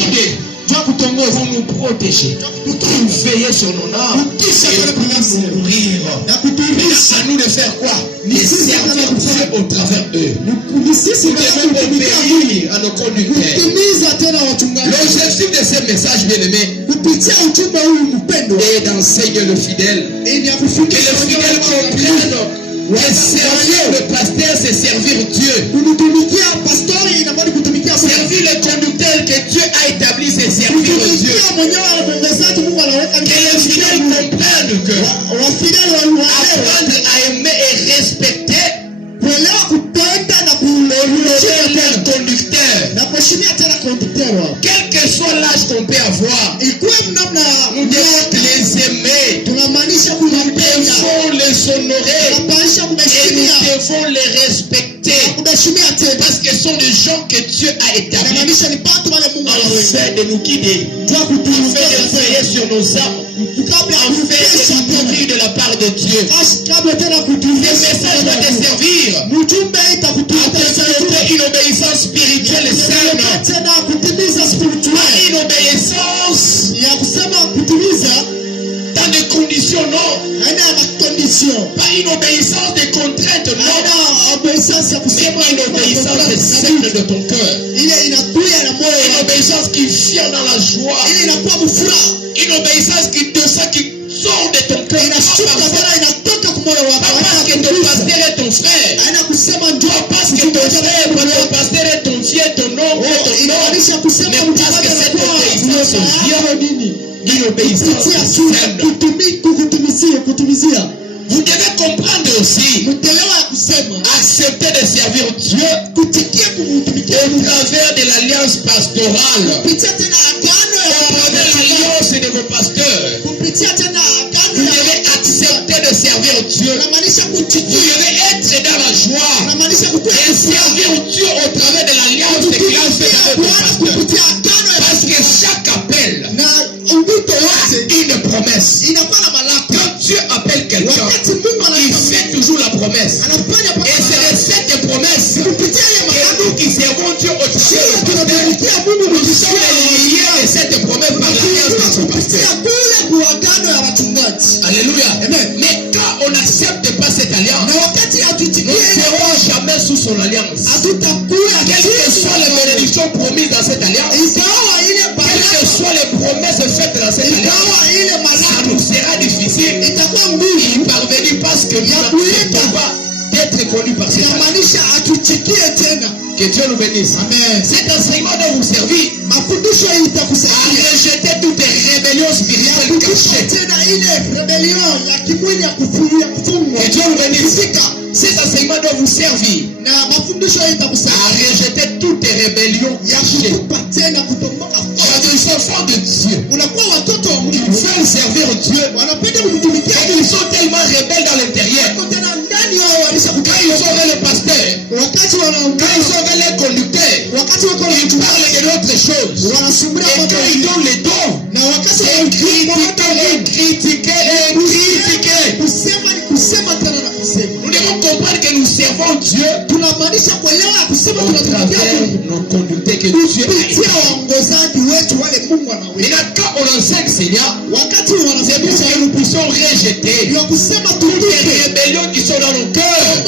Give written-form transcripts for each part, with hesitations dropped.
guider, pour nous protéger, pour veiller sur nos âmes et pour nous nourrir. À nous de faire quoi? De servir Dieu au travers d'eux. Nous devons obéir à nos conducteurs. L'objectif de ce message, bien-aimé, est d'enseigner le fidèle. Que le fidèle comprenne que servir le pasteur, c'est servir Dieu. Servir le conducteur que Dieu a établi, c'est servir Dieu. Que le fidèle comprenne que apprendre à aimer et respecter le conducteur. Quel que soit l'âge qu'on peut avoir, nous devons les aimer, nous devons les honorer et nous devons les respecter parce que ce sont des gens que Dieu a établis afin de nous guider, afin de veiller sur nos âmes, afin de nous nourrir de la part de Dieu. Le message doit te servir à une obéissance spirituelle saine, une obéissance dans des conditions, non. Pas une obéissance des contraintes, non. Mais une obéissance saine de ton cœur. Une obéissance qui vient dans la joie. Une obéissance qui sort de ton cœur. Pas parce que ton pasteur est ton frère. Pas parce que ton pasteur est ton vieux, ton oncle, mais parce que cette obéissance vient d'une obéissance saine. Vous devez comprendre aussi, accepter de servir Dieu au travers de l'alliance pastorale, au travers de l'alliance de vos pasteurs. Vous devez accepter de servir Dieu. Vous devez être dans la joie et servir Dieu au travers de l'alliance qu'il a fait avec vos pasteurs. Parce que chaque appel a une promesse. Quand Dieu appelle quelqu'un, il fait toujours la promesse. Et c'est de cette promesse que nous qui servons Dieu au travers de pasteur, nous sommes liés à cette promesse par l'alliance de son pasteur. Alléluia. Mais quand on n'accepte pas cette alliance, nous ne serons jamais sous son alliance. Quelles que soient les bénédictions promises dans cette alliance, quelles que soient les promesses faites dans cette alliance, ça nous sera difficile y parvenir parce que nous n'acceptons pas d'être connus par cette alliance. Que Dieu nous bénisse. Amen. Cet enseignement doit vous servir à rejeter toute rébellion spirituelle cachée. Que Dieu nous bénisse. Cet enseignement doit vous servir à rejeter toute rébellion cachée. Ils sont enfants de Dieu. Ils veulent servir Dieu. Ils sont tellement rebelles dans l'intérieur. Quand ils sont avec le pasteur, quand ils sont avec les conducteurs, ils parlent de d'autres choses. Et quand ils donnent les dons, critiquer. Nous devons comprendre que nous servons Dieu au travers nos conducteurs que Dieu a. Et quand on enseigne Seigneur, c'est pour que nous puissions rejeter toutes les rébellions qui sont dans nos cœurs,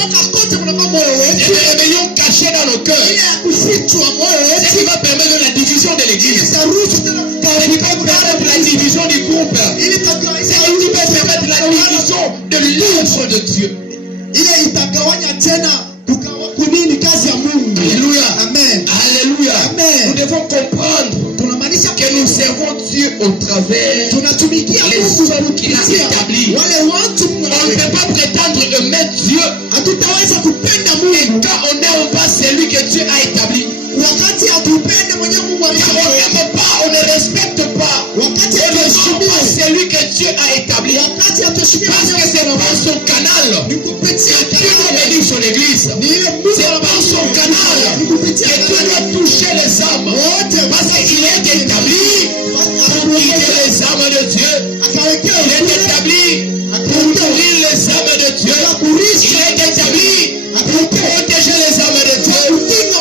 les rébellions cachées dans nos cœurs. C'est ce qui va permettre la division de l'église. C'est ce qui va permettre la division du groupe. C'est ce qui va permettre la division de l'œuvre de Dieu. Alléluia. Amen. Alléluia. Amen. Nous devons comprendre que nous servons Dieu au travers les hommes qu'il a établis. On ne peut pas prétendre aimer Dieu et quand on n'aime pas celui que Dieu a établi. On n'aime pas, on ne respecte pas. On ne respecte pas celui que Dieu a établi. Parce que c'est par son canal que Dieu doit bénir son église. C'est par son canal que Dieu doit toucher les âmes. Parce qu'il est établi pour guider les âmes de Dieu. Il est établi pour nourrir les âmes de Dieu. Il est établi pour protéger les âmes de Dieu.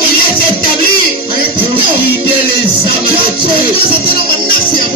Il est établi pour guider les âmes de Dieu. Dieu.